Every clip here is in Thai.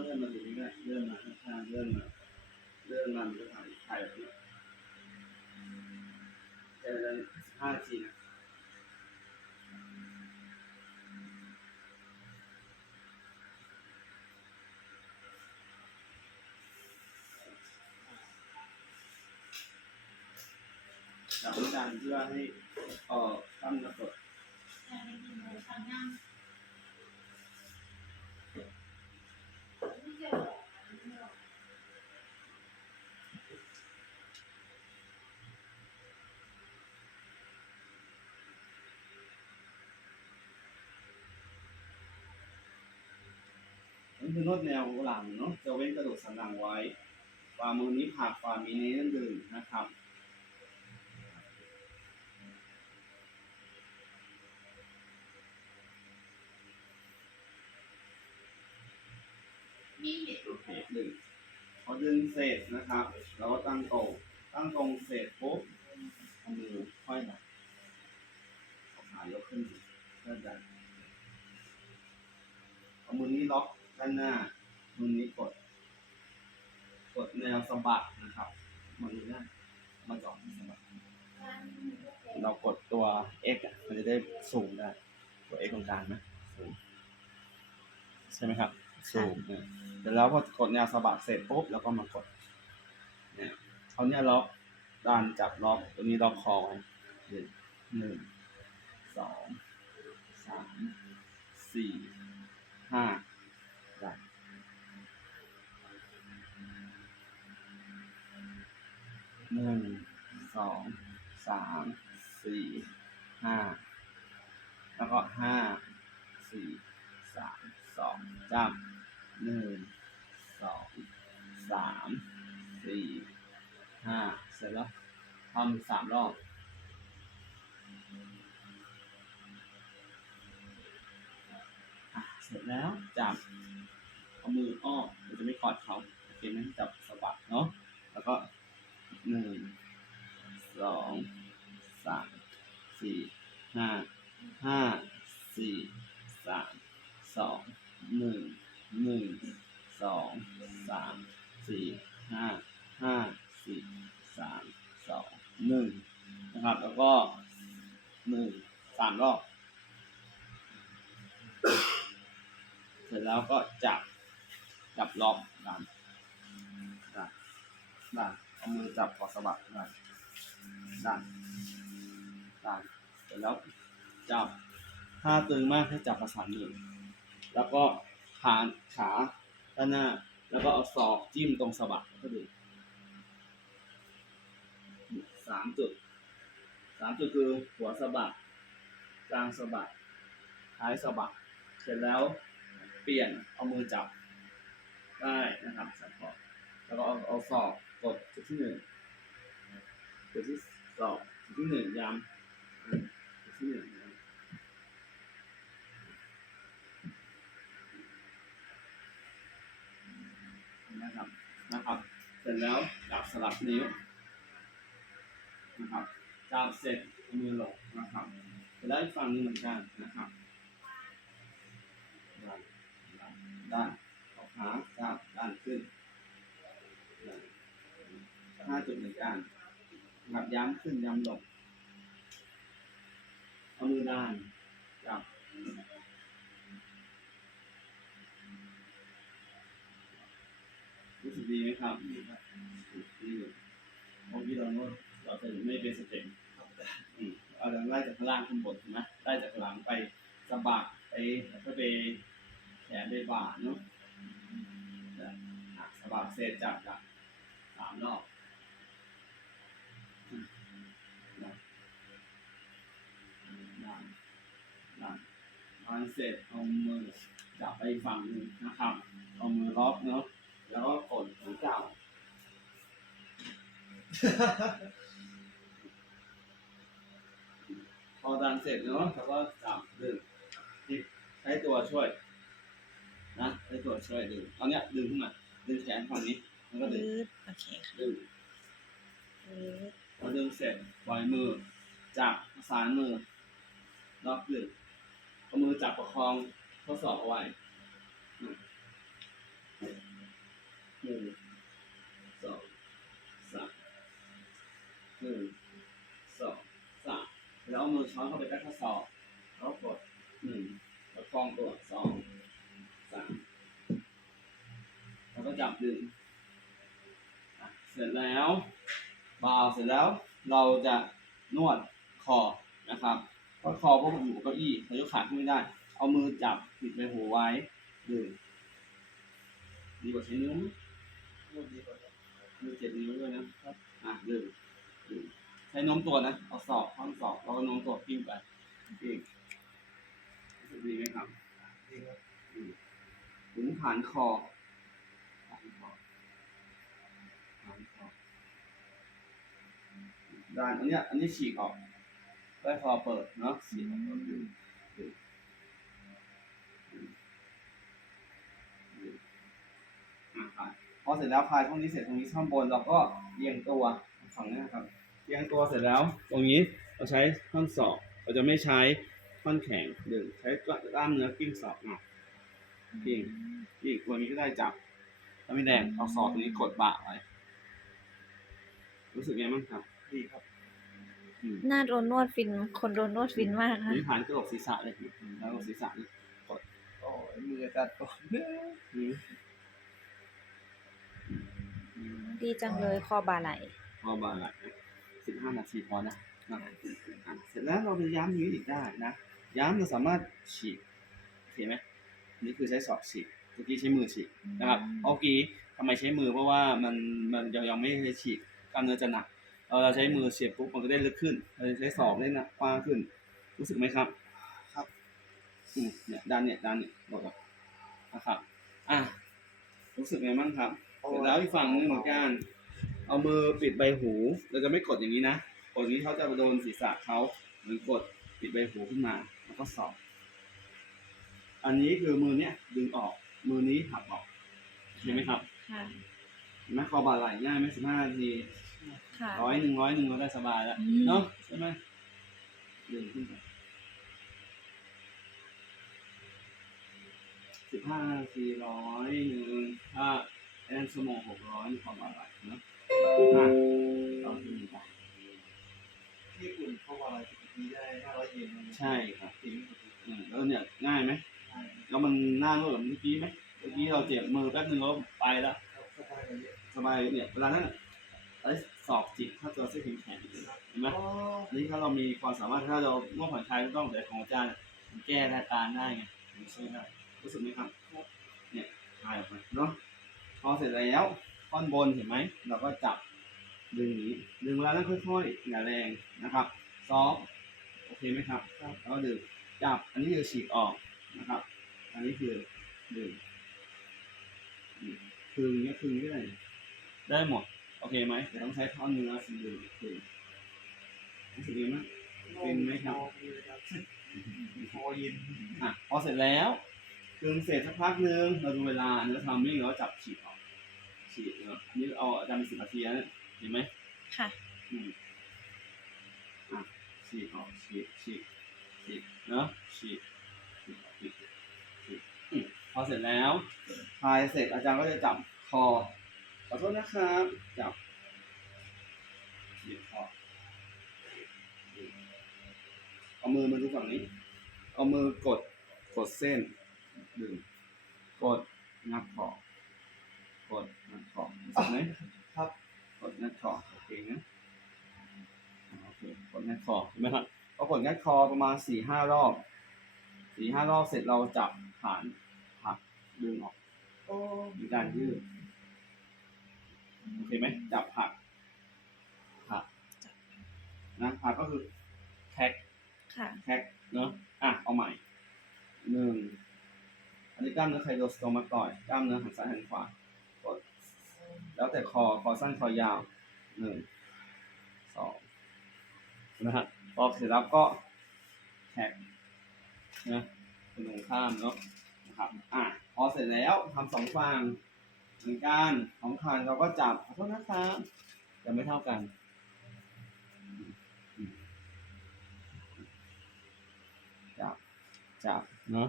เลื่อนมาตรงนี้ก็เลื่อนมาข้างๆเลื่อนมาเลื่อนมามันก็ถ่ายถ่ายแบบนี้แค่นั้นห้าทีนะจากวิจารที่ว่าให้เอ่อตั้งระเบิดแต่ในกินเลยทำนั่งไม่เจอหรอกไม่หรอก นั่น คือนวดแนวหลังเนาะจะเว้นกระดูกสันหลังไว้ฝ่ามือนี้ผลักฝ่ามีนี้นั่นดึงนะครับนี่เด็กโอเคดึงพอดึงเสร็จนะครับ เราก็ตั้งตรงตั้งตรงเสร็จปุ๊บเอามือค่อยหนักเอาขายกขึ้นเพื่อดันเอามือนี้ล็อก ด้านหน้ามือนี้กด กดแนวสะบัดนะครับมือนี้นะมาจ่อที่สะบัดเรากดตัว X อะมันจะได้สูงได้ตัว X ตรงกลางนะสูงใช่ไหมครับสูงเนี่ยเสร็จแล้วพอกดแนวสะบัดเสร็จปุ๊บแล้วก็มากดเนี่ยเขาวเนี่ยล็อกด้านจับล็อกตัวนี้ล็อกคอไว้หนึ่งหนึ่งสองสามสี่ห้าได้ หนึ่งสองสามสี่ห้าแล้วก็ห้าสี่สามสองจ้ำหนึ่งสองสามสี่ห้าเสร็จแล้วทำสามรอบอเสร็จแล้วจับเอามืออ้อมเราจะไม่กอดเขาโอเคไหมจับสะบัดเนาะแล้วก็ หนึ่งสองสามสี่ห้าห้าสี่สามสอง ถ้าตึงมากให้จับประสานมือแล้วก็ขาขาด้านหน้า แล้วก็เอาศอกจิ้มตรงสะบักก็ดึงสามจุดสามจุดคือหัวสะบักกลางสะบักท้ายสะบักเสร็จแล้วเปลี่ยนเอามือจับได้นะครับสับพอแล้วก็เอาเอาศอกกดจุดที่หนึ่งจุดที่สองจุดที่หนึ่งย้ำจุดที่หนึ่งย้ำนะครับนะครับ เสร็ จแล้วจับสลับนิ้วนะครับจับเสร็จเอามือลงนะครับเสร็จแล้วอีกฝั่งนึงเหมือนกันนะครับด้านด้านออกขาด้านด้านขึ้นห้าจุดเหมือนกันนะครับย้ำขึ้นย้ำลงเอามือด้านจับรู้สึกดีไหมครับ ดีครับดีเพราะที่เราโน้ตเราจะไม่เป็นสเต็ปอืมเอาไล่จากข้างล่างขึ้นบนใช่ไหมไล่จากหลังไปสะบักไปแล้วก็ไปแขนไปบ่าเนาะสะบักเศษจับกับสามรอบนะดันดันพอนเสร็จเอามือจับไปฝั่งหนึ่งนะครับ เอามือล็อกเนาะแล้วก็กดหัวเก่า พอดันเสร็จเนาะแล้วก็จับดึงที่ใช้ตัวช่วย นะใช้ตัวช่วยดึงเอาเนี้ยดึงขึ้นมาดึงแขนฝั่งนี้แล้วก็ดึงยืดโอเคค่ะดึงยืดพอดึงเสร็จปล่อยมือ จับประสานมือล็อกดึงเอามือจับประคองทดสอบเอาไว้อืมหนึ่งสองสาม หนึ่งสองสามแล้วเอามือช้อนเข้าไปใต้ข้อศอกแล้วกดหนึ่งแล้วคล้องตัวสองสามแล้วก็จับดึงอะเสร็จแล้วบ่าวเสร็จแล้วเราจะนวดคอนะครับเพราะคอพวกผมอยู่บนเก้าอี้เรายกขาขึ้นไม่ได้ เอามือจับปิดใบหูไว้ดึงดีกว่าใช้นิ้วไหมพูดดีกว่าครับมือเจ็ดนิ้วด้วยนะครับอะดึงดึง ใช้โน้มตัวนะเอาศอกข้างศอกแล้วก็โน้มตัวกิ้งไปกิ้งรู้สึกดีไหมครับดีครับถึงฐานคอฐานคอฐานคอด้านอันเนี้ยอันนี้ฉีกออกได้คอเปิดเนาะฉีกออกแล้วดึงดึงดึงดึงอะคลายพอเสร็จแล้วคลายช่องนี้เสร็จตรงนี้ช่องบนเราก็เอียงตัวฝั่งนี้นะครับ เอียงตัวเสร็จแล้ว ตรงนี้เราใช้ท่อนศอกเราจะไม่ใช้ท่อนแขนดึงใช้กล้ามเนื้อกิ้งศอกอะกิ้งกิ้งตัวนี้ก็ได้จับแล้วไม่แดงเอาศอกตรงนี้กดบ่าไว้รู้สึกไงบ้างครับดีครับอืมหน้าโดนนวดฟิน คนโดนนวดฟินมากค่ะนี่ผ่านกระโหลกศีรษะเลยแล้วกระโหลกศีรษะนี่โอ้ยมืออาจารย์ก่อนอืมดีจังเลยคอบ่าไหลพอบ่าไหล สิบห้านาทีพอนะนะอะเสร็จแล้วเราจะย้ำนิ้วอีกได้นะ ย้ำเราสามารถฉีกโอเคไหมนี่คือใช้ศอกฉีกเมื่อกี้ใช้มือฉีกนะครับเมื่อกี้ทำไมใช้มือเพราะว่ามันมันยังยังไม่ได้ฉีกกล้ามเนื้อจะหนักเราเราใช้มือเสียบปุ๊บมันก็ได้ลึกขึ้นเราใช้ศอกได้หนักกว้างขึ้น รู้สึกไหมครับ ครับอืมเนี่ยด้านเนี่ยด้านเนี่ยบอกว่านะครับอะรู้สึกไงบ้างครับเสร็จแล้วอีกฝั่งนึงเหมือนกัน เอามือปิดใบหู เราจะไม่กดอย่างนี้นะ กดอย่างนี้เขาจะโดนศีรษะเขาเหมือนกดปิดใบหูขึ้นมา แล้วก็สอบ อันนี้คือมือเนี้ยดึงออก มือนี้หักออกเห็นไหมครับ ค่ะเห็นไหมคอบ่าไหล่ง่ายไหมสิบห้านาทีค่ะร้อยหนึ่งร้อยหนึ่งเราได้สบายแล้วอืมเนาะใช่ไหมดึงขึ้นไปสิบห้านาทีร้อยหนึ่งถ้าแอนชั่วโมงหกร้อยคอบ่าไหล่เนาะ อะเราขึ้นไปญี่ปุ่นเขาว่าอะไรทีได้ห้าร้อยเยนนะใช่ครับจริงอืมแล้วเนี่ยง่ายไหมใช่แล้วมันน่านวดแบบเมื่อกี้ไหมเมื่อกี้เราเจ็บมือแป๊บนึงแล้วไปแล้วครับสบายเลยเยอะสบายเนี่ยเวลานั้นน่ะไอ้สอบจิกถ้าตัวเส้นแข็งๆเห็นไหมอ๋ออันนี้ถ้าเรามีความสามารถถ้าเรานวดผ่อนคลายก็ต้องแต่ของอาจารย์มันแก้อาการได้ไงมันช่วยได้รู้สึกไหมครับเนี่ยคลายออกมาเนาะพอเสร็จแล้ว ท่อนบนเห็นไหมเราก็จับดึงนี้ดึงเวลานั้นค่อยๆอย่าแรงนะครับซอฟโอเคไหมครับแล้วดึงจับอันนี้คือฉีกออกนะครับ อันนี้คือดึงอืมคืนก็คืนก็ได้ได้หมดโอเคไหมแต่ต้องใช้ท่อนเนื้อสีดึงคืนรู้สึกยังไงบ้างเป็นไหมครับคอย็นอะพอเสร็จแล้วคืนเสร็จสักพักหนึ่งเราดูเวลาเนื้อทำมิ่งแล้วจับฉีดออก ฉีดเนาะอันนี่เอาอาจารย์เป็นสิบนาทีแล้วเนี่ยเห็นไหมค่ะอืมอะฉีดออกฉีดฉีดฉีดเนาะฉีดฉีดออกฉีดฉีดอืมพอเสร็จแล้วพายเสร็จอาจารย์ก็จะจับคอขอโทษนะครับจับฉีดคอเอามือมาดูฝั่งนี้ เอามือกดกดเส้นดึงกดงัดขอบ กดงัดขอบเห็นไหมครับกดงัดคอโอเคนะอ่าโอเคกดงัดคอเห็นไหมครับพอกดงัดคอประมาณสี่ห้ารอบสี่ห้ารอบเสร็จเราจับฐานหักดึงออกโอ้มีการยืดโอเคไหมจับหักหักนะหักก็คือแท็กค่ะแท็กเนอะอะเอาใหม่หนึ่งอันนี้กล้ามเนื้อไคโดสโตมาก่อยกล้ามเนื้อหันซ้ายหันขวากด แล้วแต่คอคอสั้นคอยาวหนึ่งสองนะฮะพอเสร็จแล้วก็แท็กนะเป็นตรงข้ามเนาะนะครับอะพอเสร็จแล้วทำสองฝั่งเหมือนกันสองคันเราก็จับขอโทษนะครับจะไม่เท่ากันจับจับเนาะ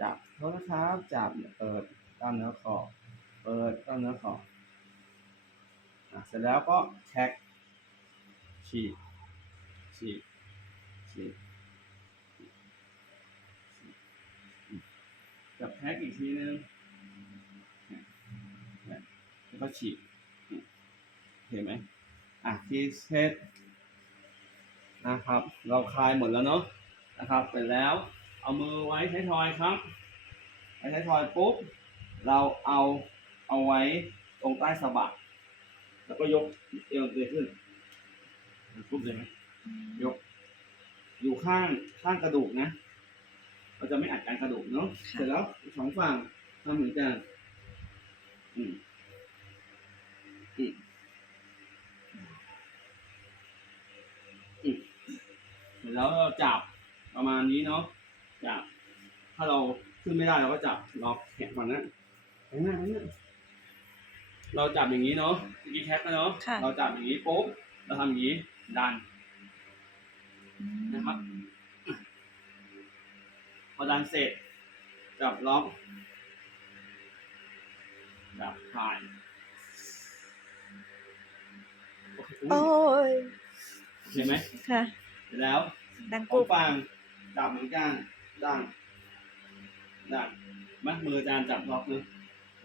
จับโทษนะครับจับเปิดกล้ามเนื้อคอเปิดกล้ามเนื้อคอ เสร็จแล้วก็แท็กฉีดฉีดฉีดจับแท็กอีกทีนึงแล้วก็ฉีดเห็นไหมอะที่เซตนะครับ เราคลายหมดแล้วเนาะนะครับเสร็จแล้วเอามือไว้ท้ทอยครับไว้ท้ทอยปุ๊บ เราเอาเอาไว้ตรงใต้สะบัก แล้วก็ยกเอวตัวขึ้นปุ๊บเลยไหมยก อยู่ข้างข้างกระดูกนะ เราจะไม่อัดการกระดูกเนาะค่ะเสร็จแล้วอีกสองฝั่งทำเหมือนกันอืมอืมอืมเสร็จแล้วเราจับประมาณนี้เนาะจับถ้าเราขึ้นไม่ได้เราก็จับล็อกแขนฝั่งนั้นแขนหน้าแขนหน้า เราจับอย่างนี้เนาะเมื่อกี้แคปนะเนาะค่ะ เราจับอย่างนี้ปุ๊บเราทำอย่างนี้ดันนะครับ พอดันเสร็จ จับล็อก จับถ่ายโอเคโอ้ยโอเคไหมค่ะ เสร็จแล้วดังขอกุงบฟังจับเหมือนกันดันดันมัดมืออาจารย์จับล็อกนะ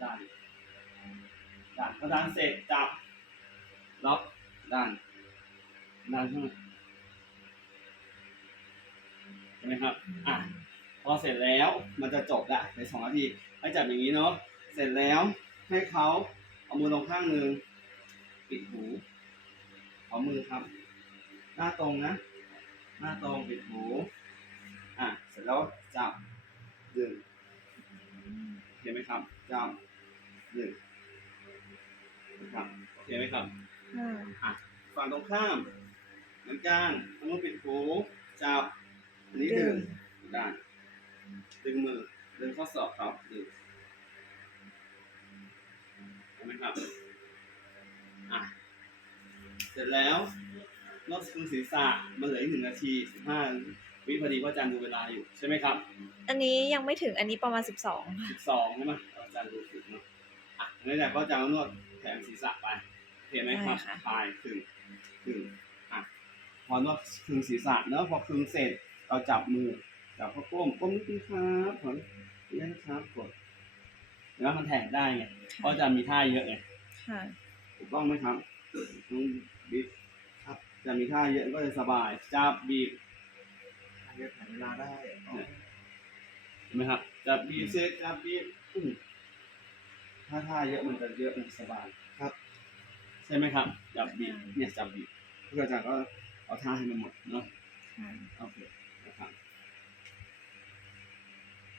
ดัน ดันพอดันเสร็จจับล็อกดันดันขึ้นมาเห็นไหมครับอะพอเสร็จแล้วมันจะจบละในสองนาทีให้จับอย่างนี้เนาะเสร็จแล้วให้เขาเอามือลงข้างหนึ่งปิดหูเอามือครับ หน้าตรงนะ หน้าตรงปิดหูอะเสร็จแล้วจับดึงเห็นไหมครับจับดึง ครับโอเคไหมครับค่ะอะฝั่งตรงข้ามเหมือนกันเอามือปิดหูจับอันนี้ดึงได้ดึงมือดึงข้อศอกครับดึงเห็นไหมครับอะเสร็จแล้วนวดคืนศีรษะมันเหลืออีกหนึ่งนาทีสิบห้าวิพอดีเพราะอาจารย์ดูเวลาอยู่ใช่ไหมครับอันนี้ยังไม่ถึงอันนี้ประมาณสิบสองสิบสองใช่ไหมอาจารย์ดูถึงเนาะอะงั้นแต่ก็อาจารย์ก็นวด แผงศีรษะไปโอเคไหมครับคลายคลึงคลึงอะพอนวดคลึงศีรษะเนอะพอคลึงเสร็จเราจับมือจับข้อก้มก้มนิดนึงครับขอนี่นะครับกดแล้วมันแทงได้ไงเพราะอาจารย์มีท่าเยอะไง ค่ะ ถูกต้องไหมครับน้องบิ๊กครับจะมีท่าเยอะก็จะสบายจับบีบเรียกถ่ายเวลาได้อ๋อเห็นไหมครับจับบีบเสร็จจับบีบอื้อ ถ้าท่าเยอะมันจะเยอะมันสบายครับ ใช่ไหมครับ จับบีบเนี่ยจับบีบเพื่ออาจารย์ก็เอาท่าให้มันหมดเนาะค่ะโอเคนะครับ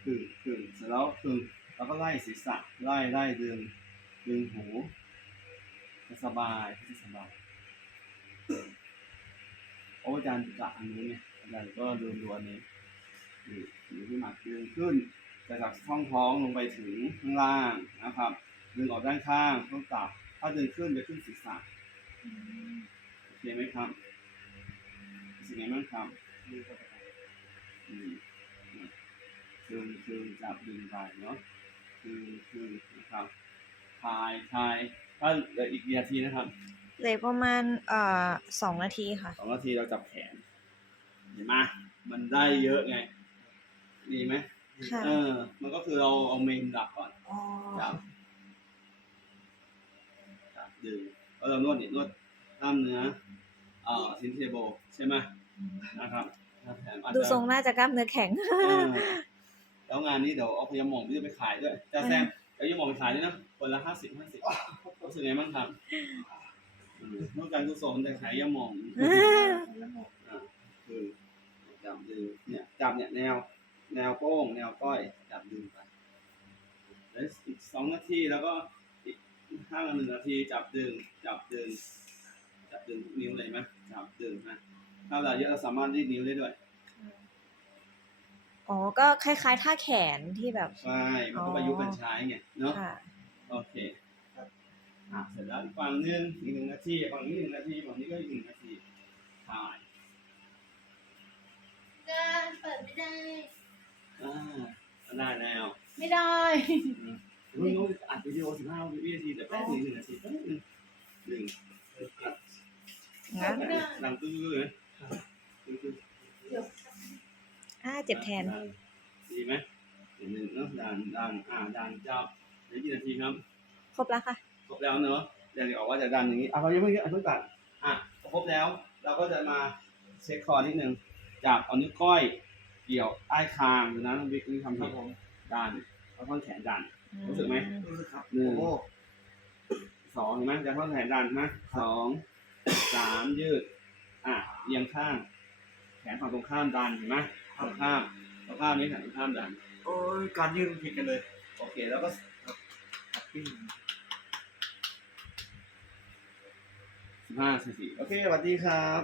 คือคือเสร็จแล้วคือแล้วก็ไล่ศีรษะไล่ไล่ดึงดึงหูจะสบายจะสบายโอ้อาจารย์กะอันนี้ไงอาจารย์ก็ดูดูอันนี้นี่อยู่ที่หมักดึงขึ้น จะจากช่องท้องลงไปถึงข้างล่างนะครับ ดึงออกด้านข้างต้องตับ ถ้าดึงขึ้นจะขึ้นศีรษะอืมโอเคไหมครับรู้สิ่งไงบ้างครับมือก็ไปอืมคือคือจับดึงไปเนาะคือคือนะครับทายทายถ้าเหลืออีกกี่นาทีนะครับเหลยประมาณเอ่อสองนาทีค่ะสองนาทีเราจับแขน เห็นไหมมันได้เยอะไง ดีไหม ค่ะเออ มันก็คือเราเอาเมนดับก่อนอ๋อจับจับดึงแล้วเรานวดนี่นวดกล้ามเนื้อเอ่อซินเทโบใช่ไหมนะครับแถมอาจดูจะทรงน่าจะกล้ามเนื้อแข็งเออแล้วงานนี้เดี๋ยวเอาพยาหมองพี่จะไปขายด้วยจ้าแซมเอาพยาหมองไปขายด้วยนะคนละห้าสิบห้าสิบรู้สึกไงบ้างครับอืมนอกจากกุศลแต่ขายยาหมองอ่าคือจับดึงเนี่ยจับเนี่ยแนว แนวโป้ง แนวก้อย จับดึงไปแล้วอีกสองนาทีแล้วก็อีกห้าหนึ่งนาทีจับดึง จับดึง จับดึงทุกนิ้วเลยไหมจับดึงนะถ้าเราเยอะเราสามารถรีดนิ้วได้ด้วย อ๋อ ก็คล้ายๆ ท่าแขนที่แบบ ใช่ มันก็ประยุกต์กันใช้ไงเนาะค่ะโอเคอะเสร็จแล้วอีกฝั่งหนึงอีกหนึ่งนาทีฝั่งนี้หนึ่งนาทีฝั่งนี้ก็อีกหนึ่งนาทีถ่าย ได้แล้วไม่ได้อืมนู้นนู้นอัดวิวิดีโอสิบห้าวินาทีแต่แป๊บหนึงหนึ่งนาทีแป๊บหนึงหนึ่งงั้นดังตื้อเลยตื้อเดี๋ยวอ่าเจ็บแทน ดีไหมหนึ่งเนาะด่านด่านอ่าด่านจับเหลือกี่นาทีครับ ครบแล้วค่ะ ครบแล้วเนอะเดี๋ยวออกว่าจะดันอย่างนี้อะเรายังไม่เพิ่งตัดอะครบแล้ว เราก็จะมาเช็คคอนิดนึงจับเอานิ้วก้อยเกี่ยวใต้คางนะน้องบิ๊กนี่ทำครัผิบดผมดัน เอาท่อนแขนดัน รู้สึกไหม รู้สึกครับหนึ่ง โอ้ สองเห็นไหมจะท่อนแขนดันนะสองสามยืด อะเอียงข้าง แขนฝั่งตรงข้ามดันเห็นไหมตรงข้ามตรงข้ามนี้แขนตรงข้ามดัน โอ้ยการยืนผิดกันเลยโอเคแล้วก็ขับปิ้งสิบห้าสี่สี่โอเคสวัสดีครับ